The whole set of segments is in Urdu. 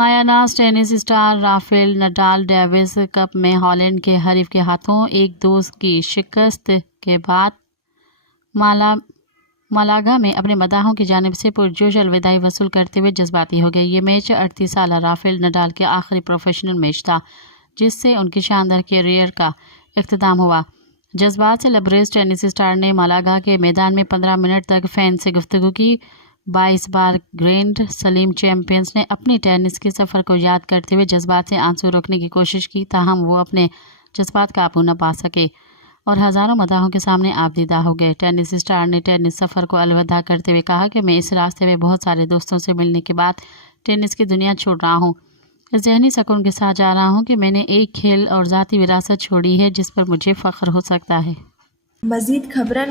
مایا ناز tennis star Rafael Nadal Davis Cup میں ہالینڈ کے حریف کے ہاتھوں 1-2 کی شکست کے بعد مالاگا میں اپنے مداحوں کی جانب سے پرجوش الوداعی وصول کرتے ہوئے جذباتی ہو گئے۔ یہ میچ 38 سالہ رافیل نڈال کے آخری پروفیشنل میچ تھا جس سے ان کی شاندار کیریئر کا اختتام ہوا۔ جذبات سے لبریز ٹینس اسٹار نے مالاگا کے میدان میں 15 منٹ تک فینس سے گفتگو کی۔ 22 بار گرینڈ سلیم چیمپئنز نے اپنی ٹینس کے سفر کو یاد کرتے ہوئے جذبات سے آنسو روکنے کی کوشش کی، تاہم وہ اپنے جذبات قابو نہ پا سکے اور ہزاروں مداحوں کے سامنے آبدیدہ ہو گئے۔ ٹینس اسٹار نے ٹینس سفر کو الوداع کرتے ہوئے کہا کہ میں اس راستے میں بہت سارے دوستوں سے ملنے کے بعد ٹینس کی دنیا چھوڑ رہا ہوں۔ اس ذہنی سکون کے ساتھ جا رہا ہوں کہ میں نے ایک کھیل اور ذاتی وراثت چھوڑی ہے جس پر مجھے فخر ہو سکتا ہے۔ مزید خبرن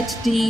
HD।